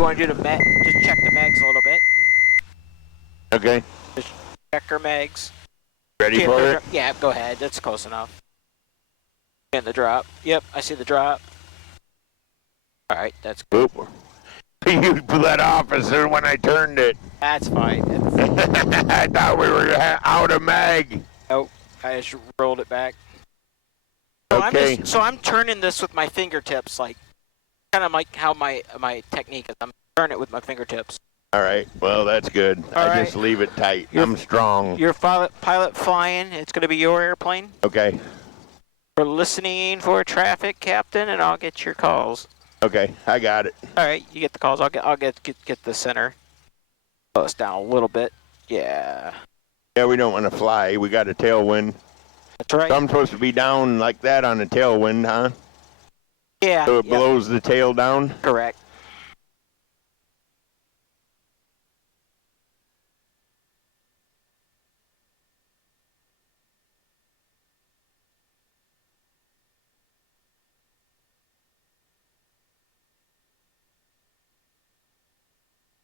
You want to do the mag? Just check the mags a little bit. Okay. Just check your mags. Ready for it? Yeah, go ahead. That's close enough. And the drop. Yep, I see the drop. All right, that's good. Boop. You let off as soon when I turned it. That's fine. I thought we were out of mag. Nope, I just rolled it back. So Okay. I'm turning this with my fingertips, like kind of like how my technique is. I'm turning it with my fingertips. All right. Well, that's good. I just leave it tight. I'm strong. Your pilot flying. It's going to be your airplane. Okay. We're listening for traffic, Captain, and I'll get your calls. Okay, I got it. All right, you get the calls. I'll get the center. Slow us down a little bit. Yeah. Yeah, we don't want to fly. We got a tailwind. That's right. So I'm supposed to be down like that on a tailwind, huh? Yeah. So it blows the tail down? Correct.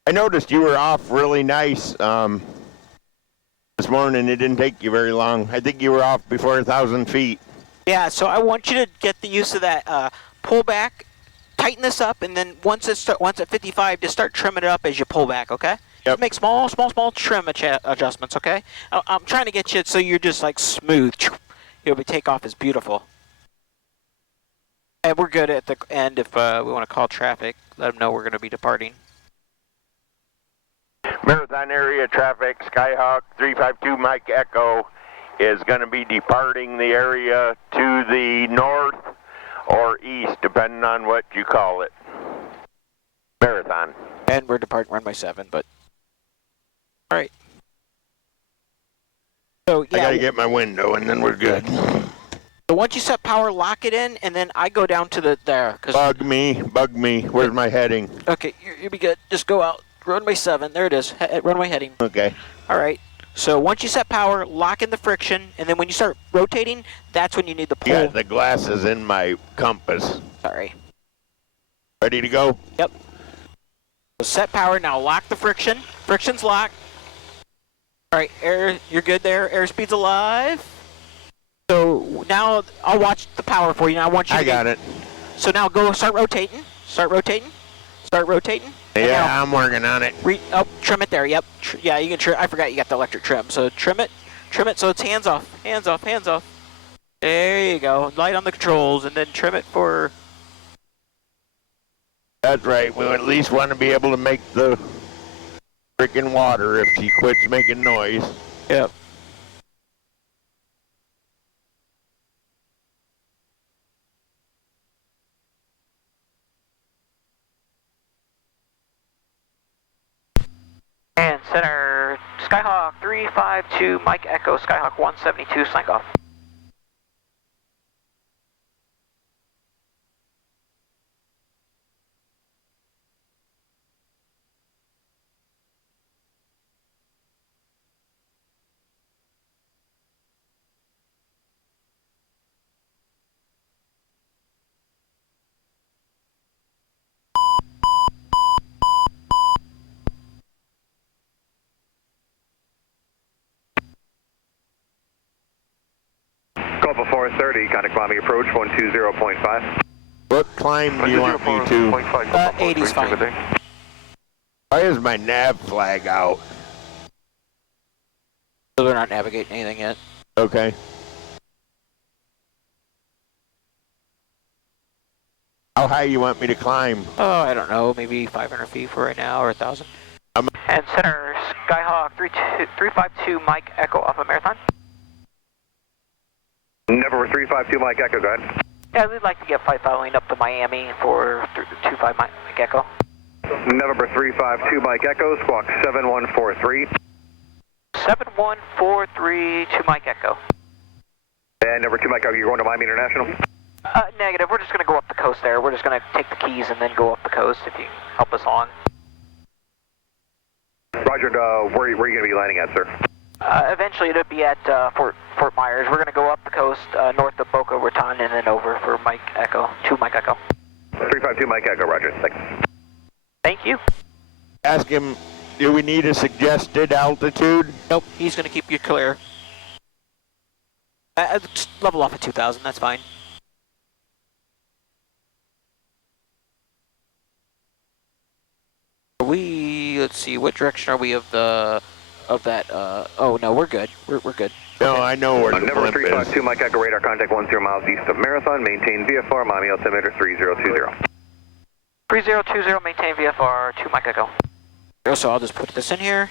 I noticed you were off really nice this morning. It didn't take you very long. I think you were off before 1,000 feet. Yeah, so I want you to get the use of that pull back, tighten this up, and then once at 55, just start trimming it up as you pull back, okay? Yep. Make small trim adjustments, okay? I'm trying to get you so you're just like smooth. Your takeoff is beautiful. And we're good at the end if we want to call traffic. Let them know we're going to be departing. Marathon area traffic, Skyhawk 352 Mike Echo is going to be departing the area to the north or east, depending on what you call it. Marathon. And we're departing runway 7, but... All right. So, yeah. I got to get my window, and then we're good. So once you set power, lock it in, and then I go down to there. Bug me. Where's my heading? Okay, you'll be good. Just go out. Runway 7, there it is, runway heading. Okay. All right, so once you set power, lock in the friction, and then when you start rotating, that's when you need the pull. Yeah, the glasses in my compass. Sorry. Ready to go? Yep. So set power, now lock the friction. Friction's locked. All right, air, you're good there. Airspeed's alive. So now I'll watch the power for you. Now I want you to got it. So now go start rotating. Start rotating. Yeah, now, I'm working on it. Trim it there. Yep. Yeah, you can trim. I forgot you got the electric trim. So trim it so it's hands off. There you go. Light on the controls and then trim it for... That's right. We at least want to be able to make the freaking water if she quits making noise. Yep. And center, Skyhawk 352, Mike Echo, Skyhawk 172, sign off. Call 430, contact climbing approach 120.5. What climb do you want me to? 80's fine. Why is my nav flag out? So they're not navigating anything yet. Okay. How high you want me to climb? Oh, I don't know, maybe 500 feet for right now, or 1,000. And center, Skyhawk 352, Mike Echo, Alpha Marathon. November 352, Mike Echo, go ahead. Yeah, we'd like to get flight following up to Miami for 25 Mike Echo. November 352, Mike Echo, squawk 7143. 7143 to Mike Echo. And number 2, Mike Echo, you're going to Miami International? Negative, we're just going to go up the coast there. We're just going to take the Keys and then go up the coast if you help us along. Roger, where are you going to be landing at, sir? Eventually it'll be at Fort Myers. We're going to go up the coast north of Boca Raton and then over for Mike Echo, to Mike Echo. 352 Mike Echo, roger, thanks. Thank you. you. Ask him, do we need a suggested altitude? Nope, he's going to keep you clear. Just level off at 2,000, that's fine. Let's see, what direction are we of that, oh no, we're good, we're good. No, Okay. I know where the Number blimp 352 is. Mike Echo radar contact 10 miles east of Marathon. Maintain VFR, Miami altimeter 3020. 3020, maintain VFR, 2 Mike Echo. So I'll just put this in here.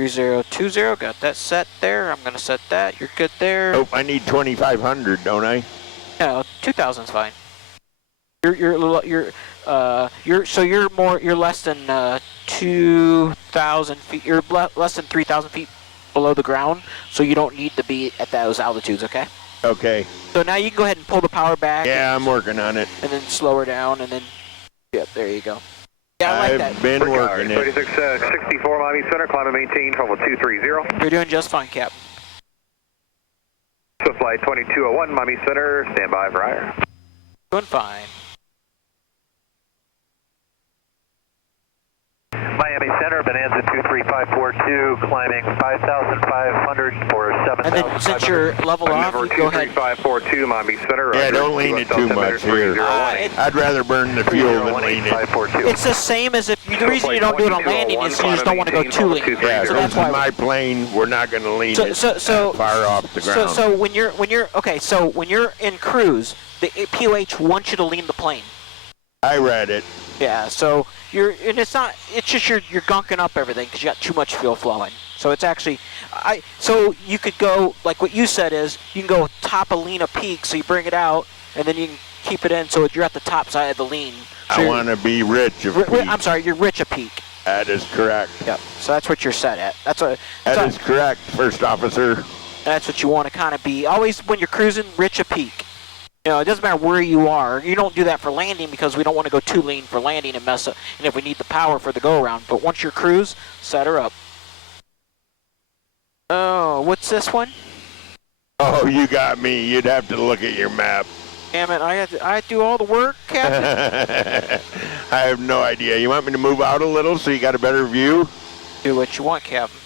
3020, got that set there. I'm going to set that. You're good there. Oh, I need 2,500, don't I? No, 2,000's fine. You're less than 2,000 feet. You're less than 3,000 feet below the ground, so you don't need to be at those altitudes. Okay. Okay. So now you can go ahead and pull the power back. Yeah, I'm working on it. And then slow her down, and then, yep, there you go. Yeah, I like that. I've been working it. 2664 Miami Center, climb and maintain, level 230. You're doing just fine, Cap. So flight 2201 Miami Center, stand by for higher. Doing fine. Miami Center, Bonanza 23542, climbing 5,500 for 7,500. And then since you're leveled off, you go ahead. 23542 Miami Center. Yeah, don't lean it too much here. I'd rather burn the fuel than lean it. It's the same as if the reason you don't do it on landing is you just don't want to go too lean. Yeah, So this that's is why. my plane. We're not going to lean it far off the ground. So when you're in cruise, the POH wants you to lean the plane. I read it. Yeah, so it's just you're gunking up everything because you got too much fuel flowing. So it's actually, so you could go, like what you said is, you can go top of lean a peak, so you bring it out, and then you can keep it in so you're at the top side of the lean. So I want to be rich of peak. I'm sorry, you're rich a peak. That is correct. Yep, so that's what you're set at. That is correct, First Officer. That's what you want to kind of be. Always when you're cruising, rich a peak. You know, it doesn't matter where you are. You don't do that for landing because we don't want to go too lean for landing and mess up. And if we need the power for the go-around. But once you're cruise, set her up. Oh, what's this one? Oh, you got me. You'd have to look at your map. Damn it, I do all the work, Captain? I have no idea. You want me to move out a little so you got a better view? Do what you want, Captain.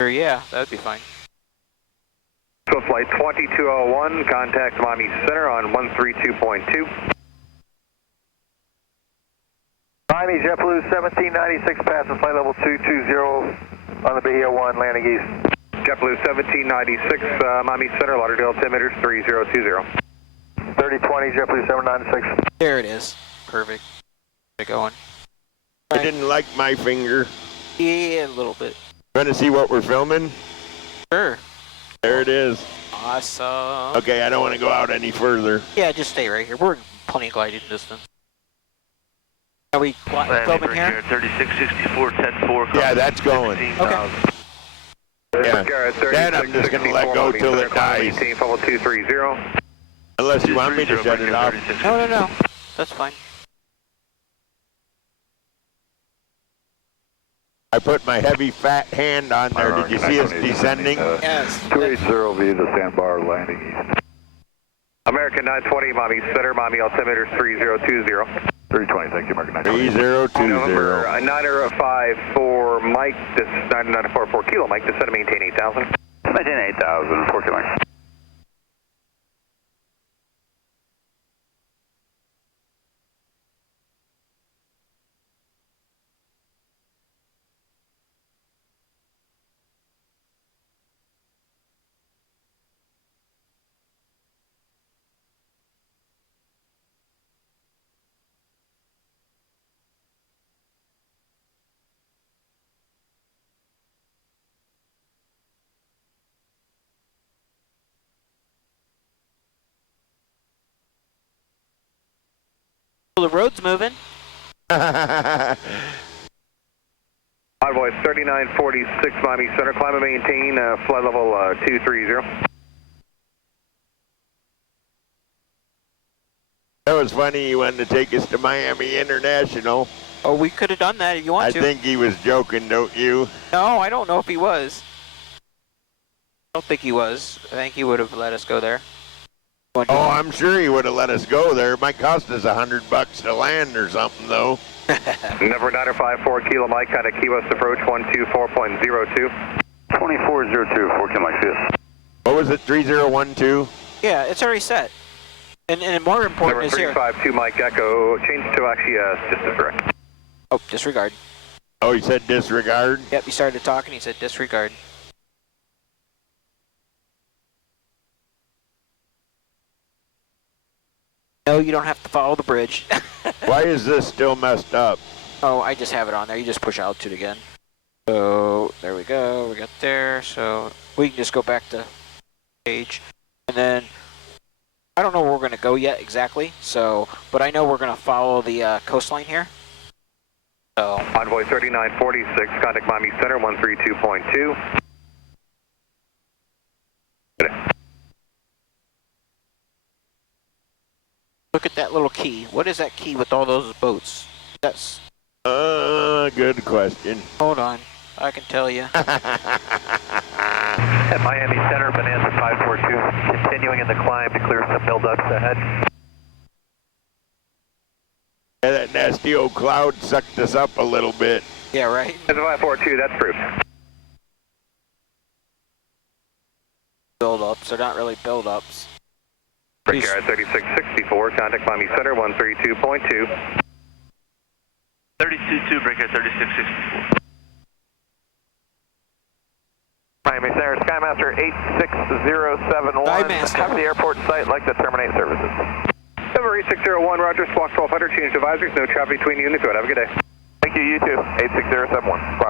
Sure, yeah, that would be fine. So flight 2201, contact Miami Center on 132.2. Miami JetBlue 1796, passes flight level 220 on the Bahia 1, landing east. JetBlue 1796, Miami Center, Lauderdale, 10 meters, 3020. 3020, JetBlue 796. There it is. Perfect. Get going. I didn't like my finger. Yeah, a little bit. Want to see what we're filming? Sure. There it is. Awesome. Okay, I don't want to go out any further. Yeah, just stay right here. We're in plenty of gliding distance. Are we filming here? 3664, 10-4. Yeah, that's going. Okay. Yeah. Then I'm just going to let go till it dies. Maintain level 230. Unless you want me to shut it off. No. That's fine. I put my heavy fat hand on there. Did you see us descending? Yes. 280 to sandbar landing east. American 920, Miami Center, Miami altimeter 3020. 320, thank you, American 920. 3020. November 905 for Mike, this is 944 kilo, Mike, descend and maintain 8,000. Maintain 8,000, 4 kilo. The road's moving. Envoy 3946 Miami Center, climb and maintain flight level 230. That was funny. He wanted to take us to Miami International. Oh, we could have done that if you want I to. think he was joking, don't you? No, I don't know if he was. I don't think he was. I think he would have let us go there. Oh, I'm sure he would have let us go there. It might cost us $100 to land or something, though. Number 954 Kilo Mike, contact Key West approach 124.02. 2402, 4 Kilo Mike, see us. What was it, 3012? Yeah, it's already set. And more important Number is here. 352 Mike Echo, change to actually just disregard. Oh, disregard. Oh, he said disregard? Yep, he started talking, he said disregard. No, you don't have to follow the bridge. Why is this still messed up? Oh, I just have it on there. You just push altitude again. So, there we go. We got there. So, we can just go back to page. And then, I don't know where we're going to go yet exactly. So, but I know we're going to follow the coastline here. So, Envoy 3946, contact Miami Center 132.2. look at that little key. What is that key with all those boats? That's... Good question. Hold on. I can tell you. At Miami Center, Bonanza 542, continuing in the climb to clear some buildups ahead. Yeah, that nasty old cloud sucked us up a little bit. Yeah, right? Bonanza 542, that's proof. Build-ups. They're not really build-ups. Break air at 3664, contact Miami Center 132.2. 32.2, break air 3664. Miami Center, Skymaster 86071. Skymaster. Have the airport site like to terminate services. Number 8601, Roger, squawk 1200, change advisories, no traffic between units. Have a good day. Thank you, you too. 86071.